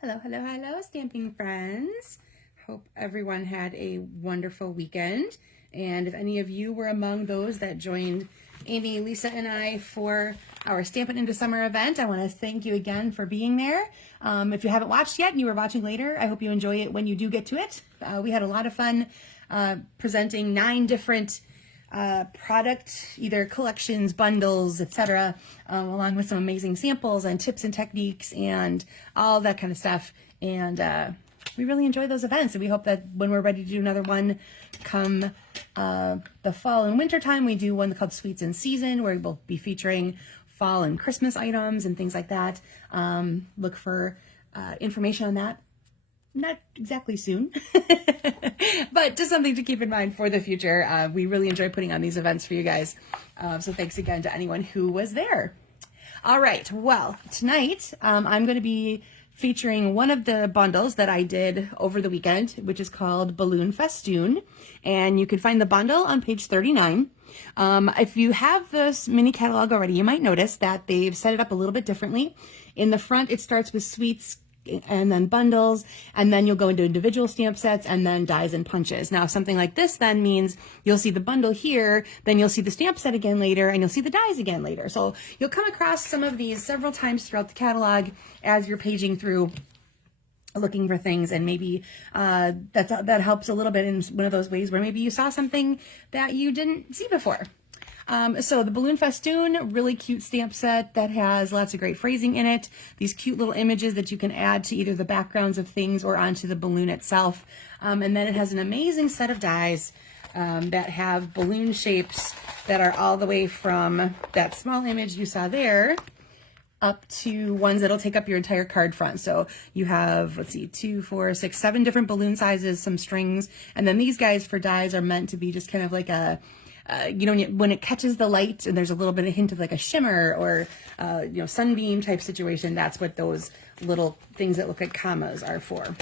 Hello, hello, hello, stamping friends. Hope everyone had a wonderful weekend. And if any of you were among those that joined Amy, Lisa, and I for our Stampin' Into Summer event, I want to thank you again for being there. If you haven't watched yet and you were watching later, I hope you enjoy it when you do get to it. We had a lot of fun presenting 9 different product, either collections, bundles, etc., along with some amazing samples and tips and techniques and all that kind of stuff. And we really enjoy those events, and we hope that when we're ready to do another one come the fall and winter time, we do one called Sweets in Season, where we'll be featuring fall and Christmas items and things like that. Look for information on that. Not exactly soon, but just something to keep in mind for the future. We really enjoy putting on these events for you guys. So thanks again to anyone who was there. All right. Well, tonight I'm going to be featuring one of the bundles that I did over the weekend, which is called Balloon Festoon. And you can find the bundle on page 39. If you have this mini catalog already, you might notice that they've set it up a little bit differently. In the front, it starts with sweets and then bundles, and then you'll go into individual stamp sets and then dies and punches. Now, something like this then means you'll see the bundle here, then you'll see the stamp set again later, and you'll see the dies again later. So you'll come across some of these several times throughout the catalog as you're paging through looking for things, and maybe that helps a little bit in one of those ways where maybe you saw something that you didn't see before. So the Balloon Festoon, really cute stamp set that has lots of great phrasing in it. These cute little images that you can add to either the backgrounds of things or onto the balloon itself. And then it has an amazing set of dies that have balloon shapes that are all the way from that small image you saw there up to ones that'll take up your entire card front. So you have, let's see, 2, 4, 6, 7 different balloon sizes, some strings. And then these guys for dies are meant to be just kind of like a, when it catches the light and there's a little bit of hint of like a shimmer or, sunbeam type situation, that's what those little things that look like commas are for.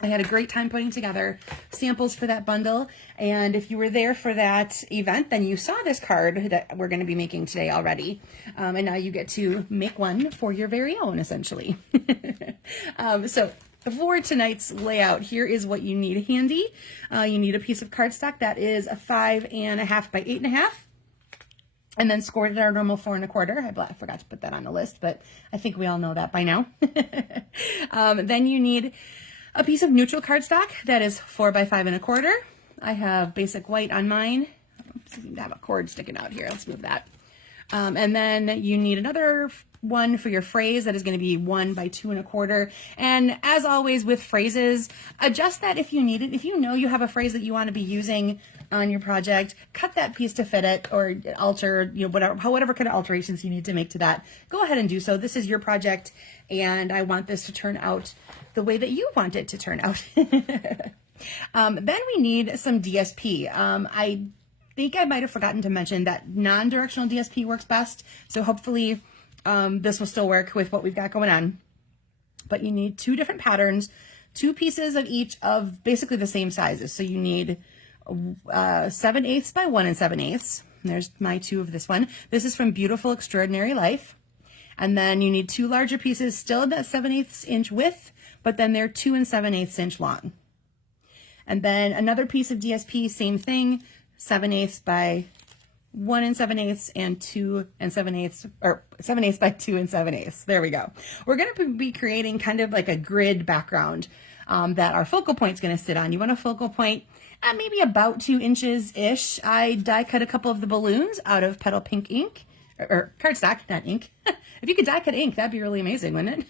I had a great time putting together samples for that bundle. And if you were there for that event, then you saw this card that we're going to be making today already. And now you get to make one for your very own, essentially. So for tonight's layout, here is what you need handy. You need a piece of cardstock that is a 5.5 by 8.5, and then scored at our normal 4 1/4. I forgot to put that on the list, but I think we all know that by now. Then you need a piece of neutral cardstock that is 4 by 5 1/4. I have basic white on mine. Oops, I seem to have a cord sticking out here. Let's move that. And then you need another one for your phrase that is going to be 1 by 2 1/4. And as always with phrases, adjust that if you need it. If you know you have a phrase that you want to be using on your project, cut that piece to fit it, or alter, whatever kind of alterations you need to make to that. Go ahead and do so. This is your project, and I want this to turn out the way that you want it to turn out. Then we need some DSP. I think I might have forgotten to mention that non-directional DSP works best. So hopefully this will still work with what we've got going on. But you need 2 different patterns, 2 pieces of each of basically the same sizes. So you need 7/8 by 1 7/8. There's my 2 of this one. This is from Beautiful Extraordinary Life. And then you need 2 larger pieces, still at that 7/8 inch width, but then they're 2 7/8 inch long. And then another piece of DSP, same thing, 7/8 by 1 7/8 and 2 7/8, or 7/8 by 2 7/8. There we go. We're going to be creating kind of like a grid background that our focal point is going to sit on. You want a focal point at maybe about 2 inches-ish. I die cut a couple of the balloons out of Petal Pink ink, or cardstock, not ink. If you could die cut ink, that'd be really amazing, wouldn't it?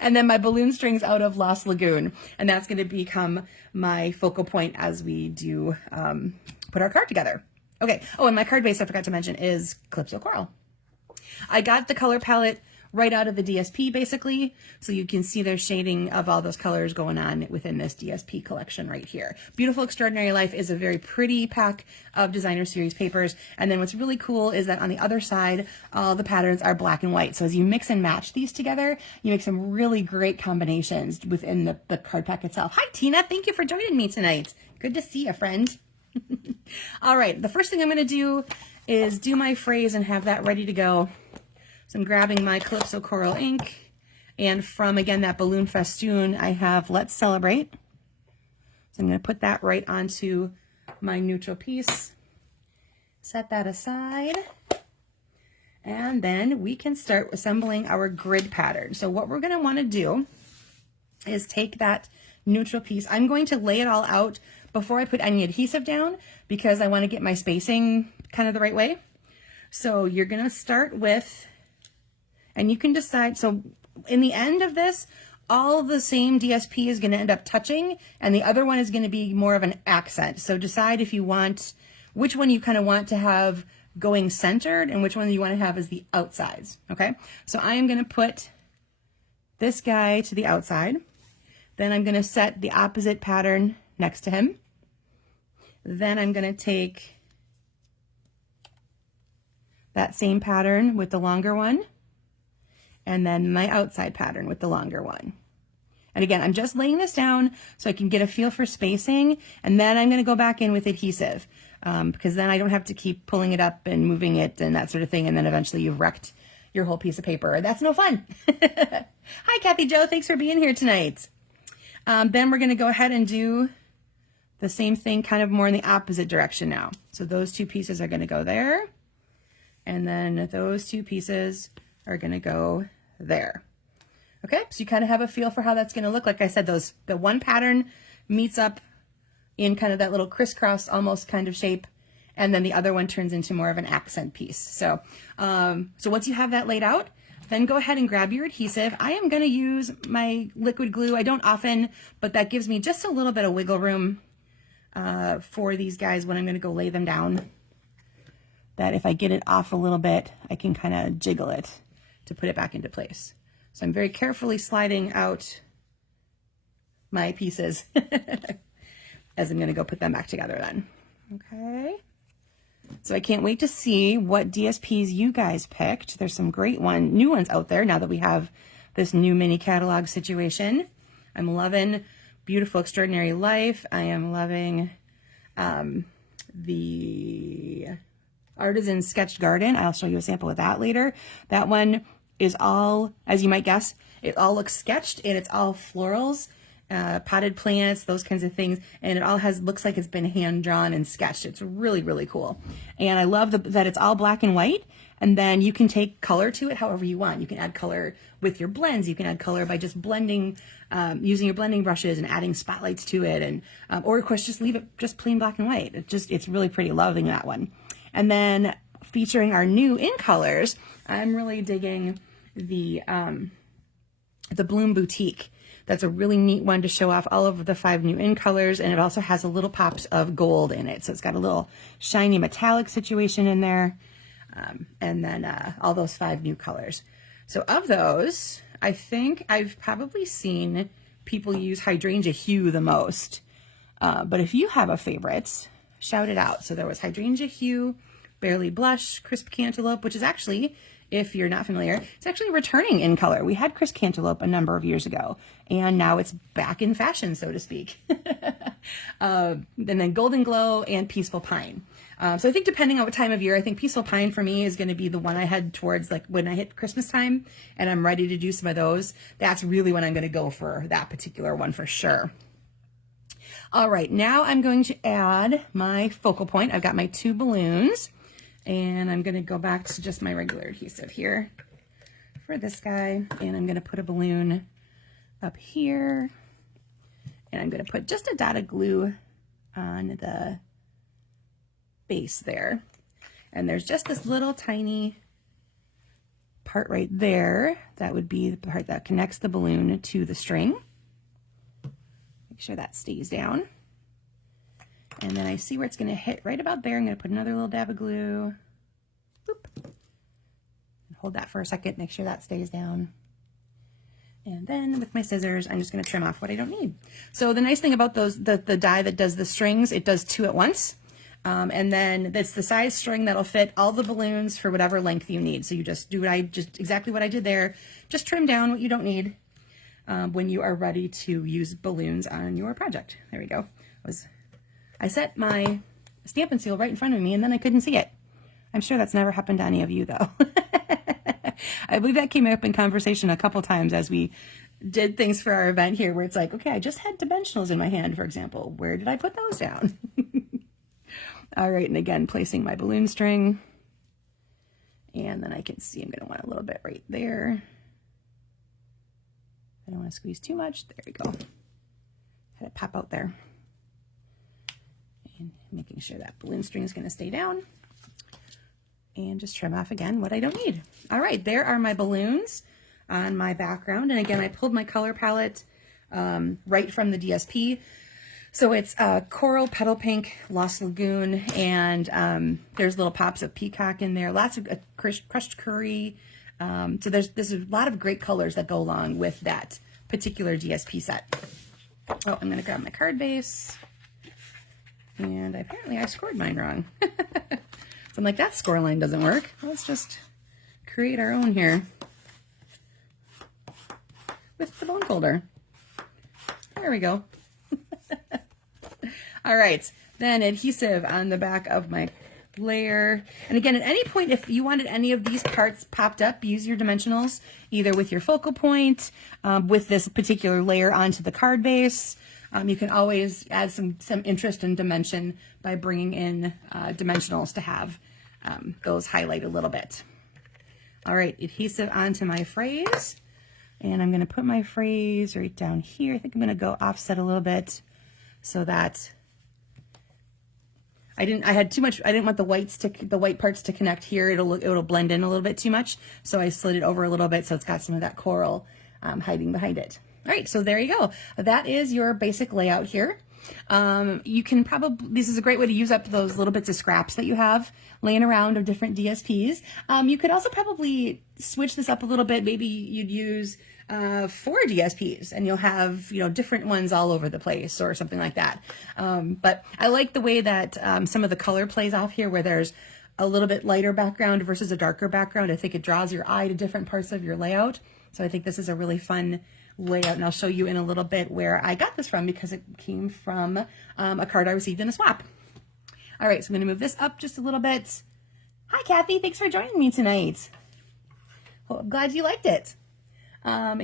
And then my balloon strings out of Lost Lagoon. And that's going to become my focal point as we do put our card together. Okay. Oh, and my card base, I forgot to mention, is Calypso Coral. I got the color palette right out of the DSP, basically. So you can see there's shading of all those colors going on within this DSP collection right here. Beautiful Extraordinary Life is a very pretty pack of designer series papers. And then what's really cool is that on the other side, all the patterns are black and white. So as you mix and match these together, you make some really great combinations within the card pack itself. Hi, Tina. Thank you for joining me tonight. Good to see you, friend. All right. The first thing I'm going to do is do my phrase and have that ready to go. So I'm grabbing my Calypso Coral ink And from, again, that balloon festoon, I have Let's Celebrate. So I'm going to put that right onto my neutral piece. Set that aside. And then we can start assembling our grid pattern. So what we're going to want to do is take that neutral piece. I'm going to lay it all out before I put any adhesive down because I want to get my spacing kind of the right way. So you're going to start with, and you can decide, so in the end of this, all the same DSP is going to end up touching, and the other one is going to be more of an accent. So decide if you want, which one you kind of want to have going centered and which one you want to have as the outsides, okay? So I am going to put this guy to the outside. Then I'm going to set the opposite pattern next to him. Then I'm going to take that same pattern with the longer one, and then my outside pattern with the longer one. And again, I'm just laying this down so I can get a feel for spacing, and then I'm going to go back in with adhesive because then I don't have to keep pulling it up and moving it and that sort of thing, and then eventually you've wrecked your whole piece of paper. That's no fun. Hi, Kathy Jo. Thanks for being here tonight. Then we're going to go ahead and do the same thing kind of more in the opposite direction now. So those two pieces are going to go there, and then those two pieces are going to go there. Okay, so you kind of have a feel for how that's going to look. Like I said, the one pattern meets up in kind of that little crisscross almost kind of shape, and then the other one turns into more of an accent piece. So, so once you have that laid out, then go ahead and grab your adhesive. I am going to use my liquid glue. I don't often, but that gives me just a little bit of wiggle room for these guys when I'm going to go lay them down. That if I get it off a little bit, I can kind of jiggle it to put it back into place. So I'm very carefully sliding out my pieces as I'm going to go put them back together then. Okay. So I can't wait to see what DSPs you guys picked. There's some great new ones out there now that we have this new mini catalog situation. I'm loving Beautiful Extraordinary Life. I am loving the Artisan Sketched Garden. I'll show you a sample of that later. That one is all, as you might guess, it all looks sketched and it's all florals, potted plants, those kinds of things. And it all looks like it's been hand drawn and sketched. It's really, really cool. And I love that it's all black and white. And then you can take color to it however you want. You can add color with your blends. You can add color by just blending, using your blending brushes and adding spotlights to it. And, or of course, just leave it just plain black and white. It's really pretty. Loving that one. And then featuring our new in colors, I'm really digging the Bloom Boutique. That's a really neat one to show off all of the 5 new in colors, and it also has a little pops of gold in it. So it's got a little shiny metallic situation in there, and then all those 5 new colors. So of those, I think I've probably seen people use Hydrangea Hue the most. But if you have a favorite, shout it out. So there was Hydrangea Hue, Barely Blush, Crisp Cantaloupe, which is actually, if you're not familiar, it's actually returning in color. We had Crisp Cantaloupe a number of years ago, and now it's back in fashion, so to speak. And then Golden Glow and Peaceful Pine. So I think depending on what time of year, I think Peaceful Pine for me is going to be the one I head towards, like when I hit Christmas time and I'm ready to do some of those. That's really when I'm going to go for that particular one for sure. All right, now I'm going to add my focal point. I've got my 2 balloons. And I'm going to go back to just my regular adhesive here for this guy. And I'm going to put a balloon up here. And I'm going to put just a dot of glue on the base there. And there's just this little tiny part right there. That would be the part that connects the balloon to the string. Make sure that stays down. And then I see where it's going to hit right about there. I'm going to put another little dab of glue. Boop. Hold that for a second. Make sure that stays down. And then with my scissors, I'm just going to trim off what I don't need. So the nice thing about those, the die that does the strings, it does 2 at once. And then it's the size string that'll fit all the balloons for whatever length you need. So you just do exactly what I did there. Just trim down what you don't need when you are ready to use balloons on your project. There we go. I set my Stampin' Seal right in front of me and then I couldn't see it. I'm sure that's never happened to any of you though. I believe that came up in conversation a couple times as we did things for our event here, where it's like, okay, I just had dimensionals in my hand, for example. Where did I put those down? All right, and again, placing my balloon string. And then I can see I'm going to want a little bit right there. I don't want to squeeze too much. There we go. Had it pop out there. And making sure that balloon string is going to stay down. And just trim off again what I don't need. All right, there are my balloons on my background. And again, I pulled my color palette right from the DSP. So it's Coral, Petal Pink, Lost Lagoon, and there's little pops of peacock in there. Lots of crushed curry. So there's a lot of great colors that go along with that particular DSP set. Oh, I'm going to grab my card base. And apparently I scored mine wrong. So I'm like, that score line doesn't work. Let's just create our own here with the bone folder. There we go. All right, then adhesive on the back of my layer. And again, at any point, if you wanted any of these parts popped up, use your dimensionals, either with your focal point, with this particular layer onto the card base. You can always add some interest and dimension by bringing in dimensionals to have those highlight a little bit. All right, adhesive onto my phrase. And I'm gonna put my phrase right down here. I think I'm gonna go offset a little bit so that I didn't want the white parts to connect here. It'll blend in a little bit too much. So I slid it over a little bit so it's got some of that coral hiding behind it. All right, so there you go. That is your basic layout here. You can probably, this is a great way to use up those little bits of scraps that you have laying around of different DSPs. You could also probably switch this up a little bit. Maybe you'd use 4 DSPs and you'll have, different ones all over the place or something like that. But I like the way that some of the color plays off here, where there's a little bit lighter background versus a darker background. I think it draws your eye to different parts of your layout. So I think this is a really fun layout, and I'll show you in a little bit where I got this from, because it came from a card I received in a swap. All right, so I'm going to move this up just a little bit. Hi, Kathy. Thanks for joining me tonight. Well, I'm glad you liked it.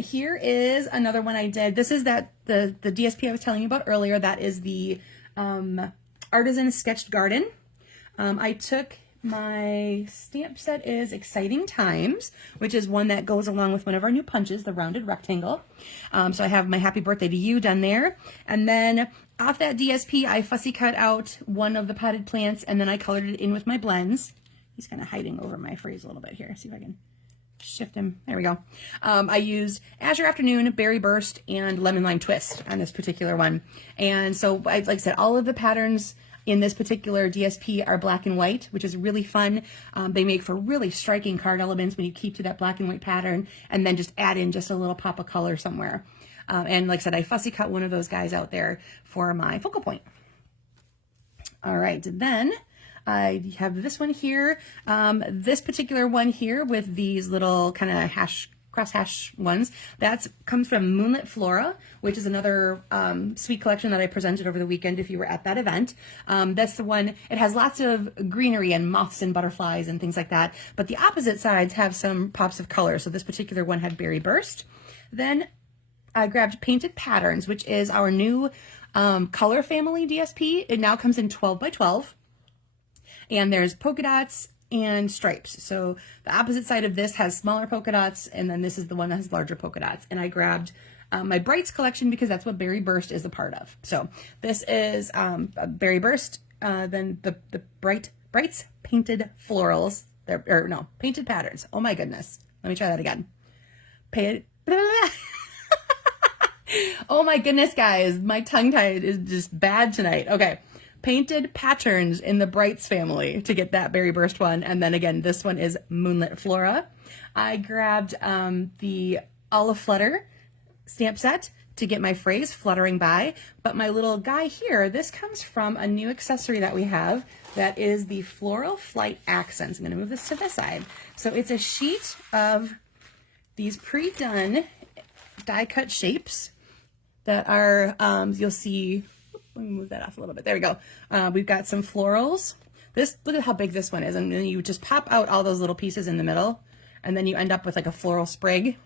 Here is another one I did. This is the DSP I was telling you about earlier. That is the Artisan Sketched Garden. I took my stamp set is Exciting Times, which is one that goes along with one of our new punches, the rounded rectangle. So I have my Happy Birthday to You done there. And then off that DSP, I fussy cut out one of the potted plants, and then I colored it in with my blends. He's kind of hiding over my phrase a little bit here. See if I can shift him. There we go. I used Azure Afternoon, Berry Burst, and Lemon Lime Twist on this particular one. And so, like I said, all of the patterns in this particular DSP are black and white, which is really fun. They make for really striking card elements when you keep to that black and white pattern and then just add in just a little pop of color somewhere. And like I said, I fussy cut one of those guys out there for my focal point. All right, then I have this one here. This particular one here with these little kind of cross-hash ones, that comes from Moonlit Flora, which is another sweet collection that I presented over the weekend if you were at that event. That's the one, it has lots of greenery and moths and butterflies and things like that, but the opposite sides have some pops of color. So this particular one had Berry Burst. Then I grabbed Painted Patterns, which is our new color family DSP. It now comes in 12 by 12. And there's polka dots and stripes. So the opposite side of this has smaller polka dots, and then this is the one that has larger polka dots. And I grabbed my Brights collection because that's what Berry Burst is a part of. So this is Berry Burst, then the Brights Painted Florals, Painted Patterns. Oh my goodness. Let me try that again. Oh my goodness, guys. My tongue-tied is just bad tonight. Okay. Painted Patterns in the Brights family to get that Berry Burst one. And then again, this one is Moonlit Flora. I grabbed the Olive Flutter stamp set to get my phrase Fluttering By. But my little guy here, this comes from a new accessory that we have that is the Floral Flight Accents. I'm going to move this to this side. So it's a sheet of these pre-done die-cut shapes that are, you'll see. Let me move that off a little bit. There we go. We've got some florals. Look at how big this one is. And then you just pop out all those little pieces in the middle. and then you end up with like a floral sprig.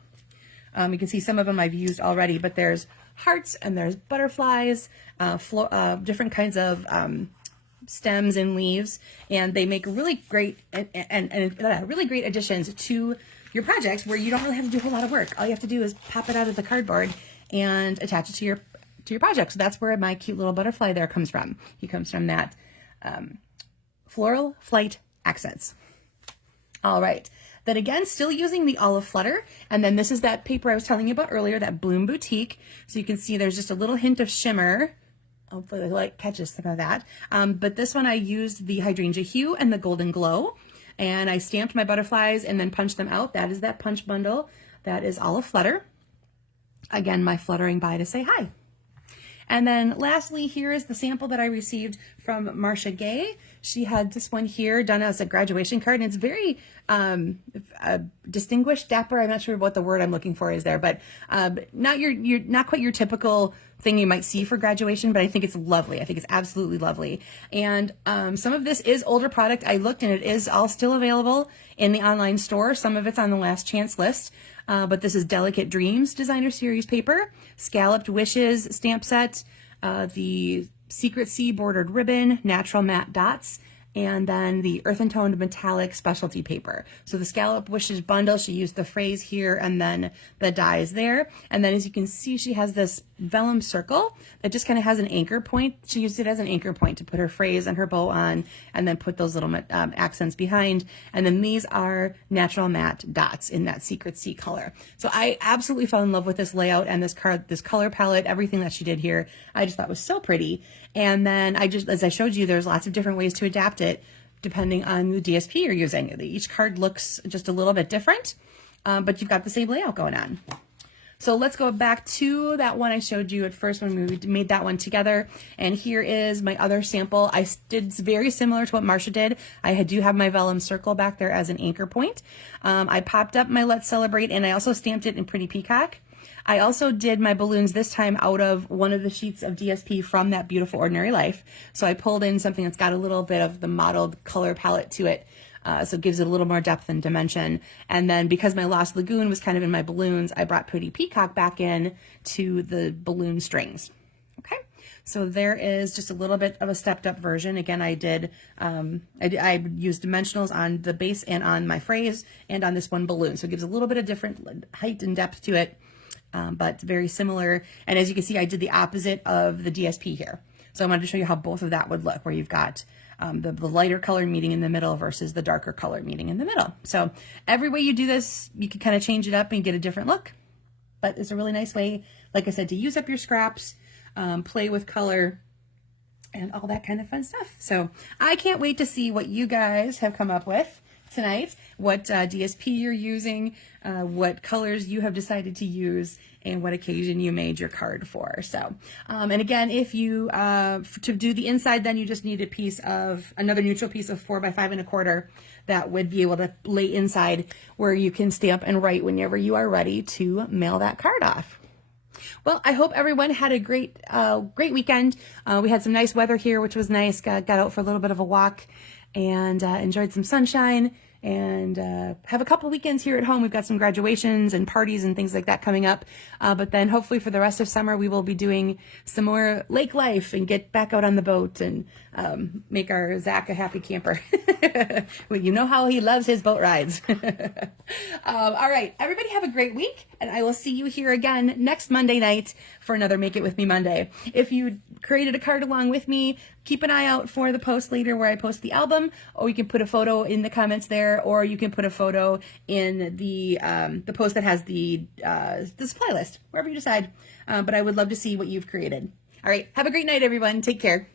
You can see some of them I've used already, but there's hearts and there's butterflies, different kinds of stems and leaves, and they make really great really great additions to your projects where you don't really have to do a whole lot of work. All you have to do is pop it out of the cardboard and attach it to your project. So that's where my cute little butterfly there comes from. He comes from that Floral Flight Accents. All right. Then again, still using the Olive Flutter. And then this is that paper I was telling you about earlier, that Bloom Boutique. So you can see there's just a little hint of shimmer. Hopefully the light catches some of that. But this one I used the Hydrangea Hue and the Golden Glow. And I stamped my butterflies and then punched them out. That is that punch bundle. That is Olive Flutter. Again, my fluttering by to say hi. And then lastly, here is the sample that I received from Marcia Gay. She had this one here done as a graduation card, and it's very distinguished, dapper. I'm not sure what the word I'm looking for is there, but not quite your typical thing you might see for graduation, but I think it's lovely. I think it's absolutely lovely. And some of this is older product. I looked and it is all still available in the online store. Some of it's on the last chance list. But this is Delicate Dreams Designer Series paper, Scalloped Wishes stamp set, the Secret Sea bordered ribbon, natural matte dots, and then the earth and toned metallic specialty paper. So the Scallop Wishes bundle, she used the phrase here and then the dies there. And then as you can see, she has this vellum circle that just kind of has an anchor point. She used it as an anchor point to put her phrase and her bow on, and then put those little accents behind. And then these are natural matte dots in that Secret Sea color. So I absolutely fell in love with this layout and this color palette, everything that she did here. I just thought was so pretty. And then as I showed you, there's lots of different ways to adapt it depending on the DSP you're using. Each card looks just a little bit different, but you've got the same layout going on. So let's go back to that one I showed you at first when we made that one together. And here is my other sample. I did very similar to what Marcia did. I do have my vellum circle back there as an anchor point. I popped up my Let's Celebrate, and I also stamped it in Pretty Peacock. I also did my balloons this time out of one of the sheets of DSP from that Beautiful Ordinary Life. So I pulled in something that's got a little bit of the mottled color palette to it. So it gives it a little more depth and dimension. And then because my Lost Lagoon was kind of in my balloons, I brought Pretty Peacock back in to the balloon strings. Okay, so there is just a little bit of a stepped up version. Again, I used dimensionals on the base and on my phrase and on this one balloon. So it gives a little bit of different height and depth to it, but very similar. And as you can see, I did the opposite of the DSP here. So I wanted to show you how both of that would look, where you've got the lighter color meeting in the middle versus the darker color meeting in the middle. So every way you do this, you can kind of change it up and get a different look. But it's a really nice way, like I said, to use up your scraps, play with color, and all that kind of fun stuff. So I can't wait to see what you guys have come up with tonight, what DSP you're using, what colors you have decided to use, and what occasion you made your card for. So, and again, if you, to do the inside, then you just need a piece of, another neutral piece of 4 by 5 1/4 that would be able to lay inside where you can stamp and write whenever you are ready to mail that card off. Well, I hope everyone had a great weekend. We had some nice weather here, which was nice. Got out for a little bit of a walk and enjoyed some sunshine, and have a couple weekends here at home. We've got some graduations and parties and things like that coming up. But then hopefully for the rest of summer, we will be doing some more lake life and get back out on the boat and make our Zach a happy camper. Well, you know how he loves his boat rides. All right, everybody have a great week, and I will see you here again next Monday night for another Make It With Me Monday. If you created a card along with me, keep an eye out for the post later where I post the album, or you can put a photo in the comments there, or you can put a photo in the post that has the supply list, wherever you decide. But I would love to see what you've created. All right, have a great night, everyone. Take care.